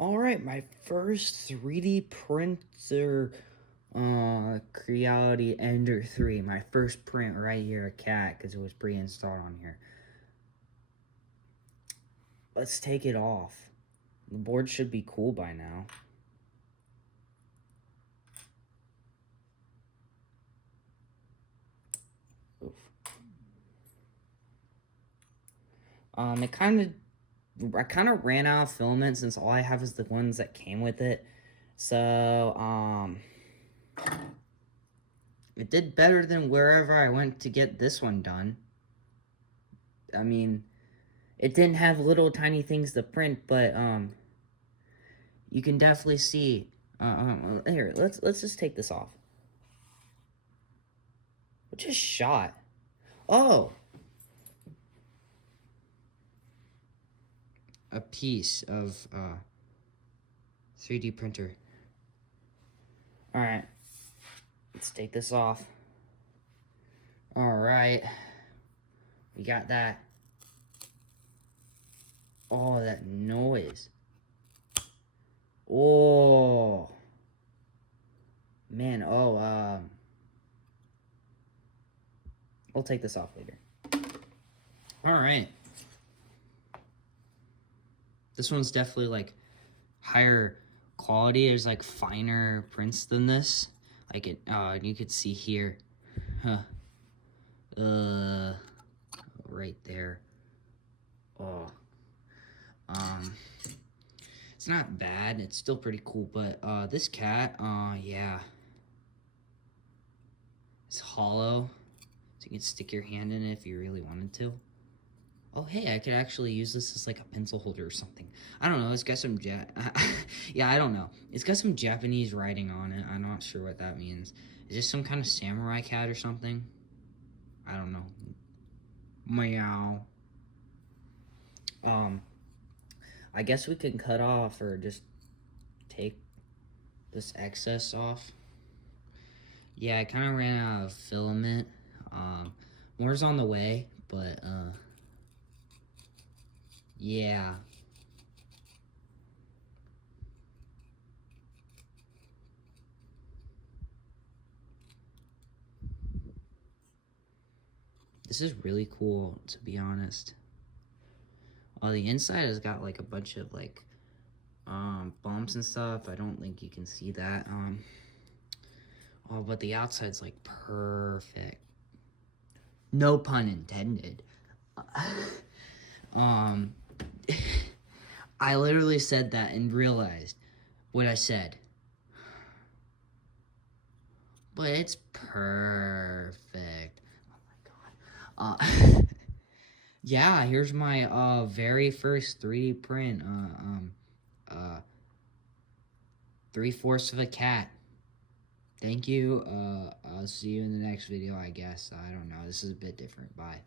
Alright, my first 3D printer, Creality Ender 3. My first print right here, a cat, because it was pre-installed on here. Let's take it off. The board should be cool by now. Oof. I kind of ran out of filament since all I have is the ones that came with it. So, it did better than wherever I went to get this one done. I mean, it didn't have little tiny things to print, but, you can definitely see, here, let's just take this off. What just shot? Oh! A piece of, 3D printer. Alright. Let's take this off. Alright. We got that. Oh, that noise. Oh. Man, we'll take this off later. Alright. This one's definitely, like, higher quality. There's, like, finer prints than this. Like, you could see here. Right there. Oh. It's not bad. It's still pretty cool, but, this cat, yeah. It's hollow, so you can stick your hand in it if you really wanted to. Oh, hey, I could actually use this as, like, a pencil holder or something. I don't know. It's got some yeah, I don't know. It's got some Japanese writing on it. I'm not sure what that means. Is this some kind of samurai cat or something? I don't know. Meow. I guess we can cut off or just take this excess off. Yeah, I kind of ran out of filament. More's on the way, but, yeah. This is really cool, to be honest. The inside has got, like, a bunch of, like, bumps and stuff. I don't think you can see that. Oh, but the outside's, like, perfect. No pun intended. I literally said that and realized what I said. But it's perfect. Oh my god. Yeah, here's my very first 3D print. 3/4 of a cat. Thank you. I'll see you in the next video, I guess. I don't know. This is a bit different. Bye.